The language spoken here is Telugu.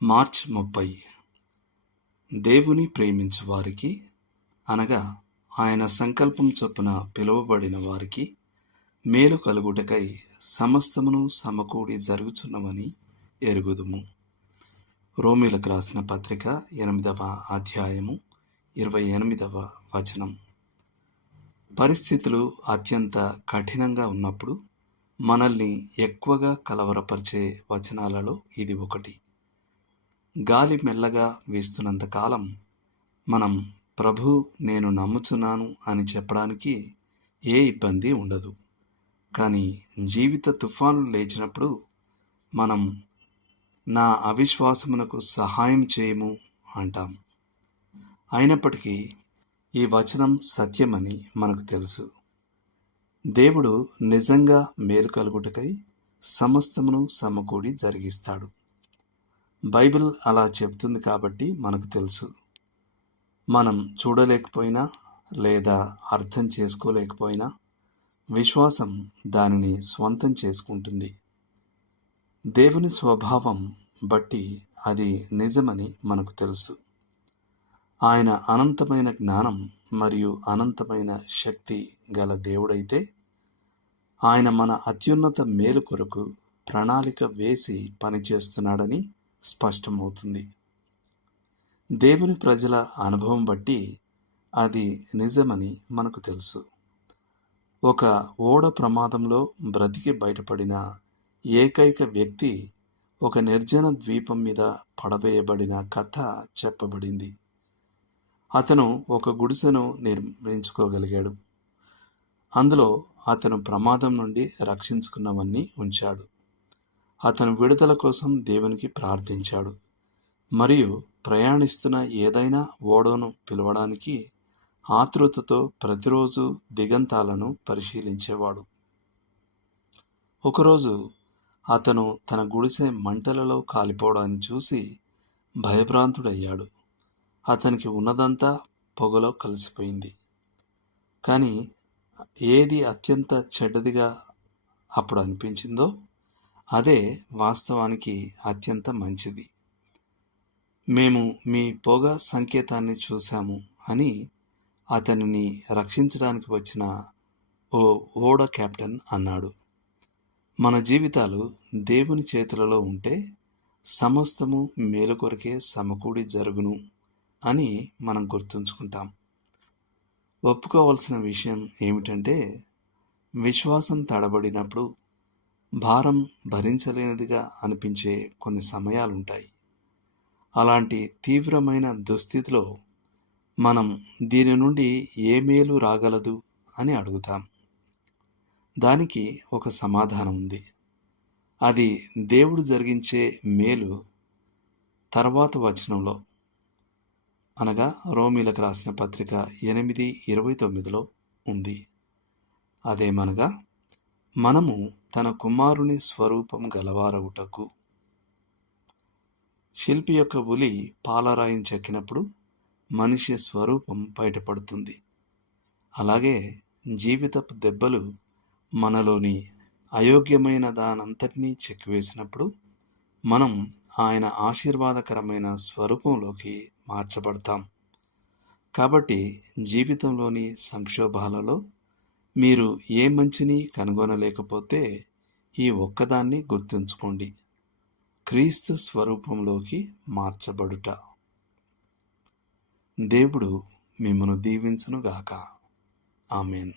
మార్చ్ 30. దేవుని ప్రేమించు వారికి, అనగా ఆయన సంకల్పం చొప్పున పిలువబడిన వారికి మేలు కలుగుటకై సమస్తమును సమకూడి జరుగుచున్నవని ఎరుగుదుము. రోమీలకు రాసిన పత్రిక 8వ అధ్యాయము 28వ వచనం. పరిస్థితులు అత్యంత కఠినంగా ఉన్నప్పుడు మనల్ని ఎక్కువగా కలవరపరిచే వచనాలలో ఇది ఒకటి. గాలి మెల్లగా వీస్తున్నంత కాలం మనం ప్రభు నేను నమ్ముచున్నాను అని చెప్పడానికి ఏ ఇబ్బంది ఉండదు. కానీ జీవిత తుఫానులు లేచినప్పుడు మనం నా అవిశ్వాసమునకు సహాయం చేయము అంటాం. అయినప్పటికీ ఈ వచనం సత్యమని మనకు తెలుసు. దేవుడు నిజంగా మేలు కలుగుటకై సమస్తమును సమకూడి జరిగిస్తాడు. బైబిల్ అలా చెబుతుంది కాబట్టి మనకు తెలుసు. మనం చూడలేకపోయినా లేదా అర్థం చేసుకోలేకపోయినా విశ్వాసం దానిని స్వంతం చేసుకుంటుంది. దేవుని స్వభావం బట్టి అది నిజమని మనకు తెలుసు. ఆయన అనంతమైన జ్ఞానం మరియు అనంతమైన శక్తి గల దేవుడైతే ఆయన మన అత్యున్నత మేలు కొరకు ప్రణాళిక వేసి పనిచేస్తున్నాడని స్పష్టమవుతుంది. దేవుని ప్రజల అనుభవం బట్టి అది నిజమని మనకు తెలుసు. ఒక ఓడ ప్రమాదంలో బ్రతికి బయటపడిన ఏకైక వ్యక్తి ఒక నిర్జన ద్వీపం మీద పడవేయబడిన కథ చెప్పబడింది. అతను ఒక గుడిసెను నిర్మించుకోగలిగాడు. అందులో అతను ప్రమాదం నుండి రక్షించుకున్నవన్నీ ఉంచాడు. అతను విడుదల కోసం దేవునికి ప్రార్థించాడు మరియు ప్రయాణిస్తున్న ఏదైనా ఓడను పిలవడానికి ఆతృతతో ప్రతిరోజు దిగంతాలను పరిశీలించేవాడు. ఒకరోజు అతను తన గుడిసె మంటలలో కాలిపోవడాన్ని చూసి భయభ్రాంతుడయ్యాడు. అతనికి ఉన్నదంతా పొగలో కలిసిపోయింది. కానీ ఏది అత్యంత చెడ్డదిగా అప్పుడు అనిపించిందో అదే వాస్తవానికి అత్యంత మంచిది. మేము మీ పొగ సంకేతాన్ని చూశాము అని అతనిని రక్షించడానికి వచ్చిన ఓ ఓడ కెప్టెన్ అన్నాడు. మన జీవితాలు దేవుని చేతులలో ఉంటే సమస్తము మేలు కొరకే సమకూడి జరుగును అని మనం గుర్తుంచుకుంటాం. ఒప్పుకోవాల్సిన విషయం ఏమిటంటే విశ్వాసం తడబడినప్పుడు భారం భరించలేనిదిగా అనిపించే కొన్ని సమయాలుంటాయి. అలాంటి తీవ్రమైన దుస్థితిలో మనం దీని నుండి ఏ మేలు రాగలదు అని అడుగుతాం. దానికి ఒక సమాధానం ఉంది. అది దేవుడు జరిగించే మేలు తర్వాత వచనంలో, అనగా రోమీలకు రాసిన పత్రిక 8:29లో ఉంది. అదేమనగా మనము తన కుమారుని స్వరూపం గలవారవుటకు. శిల్పి యొక్క ఉలి పాలరాయిని చెక్కినప్పుడు మనిషి స్వరూపం బయటపడుతుంది. అలాగే జీవితపు దెబ్బలు మనలోని అయోగ్యమైన దానంతటినీ చెక్కివేసినప్పుడు మనం ఆయన ఆశీర్వాదకరమైన స్వరూపంలోకి మార్చబడతాం. కాబట్టి జీవితంలోని సంక్షోభాలలో మీరు ఏ మంచిని కనుగొనలేకపోతే ఈ ఒక్కదాన్ని గుర్తుంచుకోండి: క్రీస్తు స్వరూపంలోకి మార్చబడుట. దేవుడు మిమ్మును దీవించునుగాక. ఆమేన్.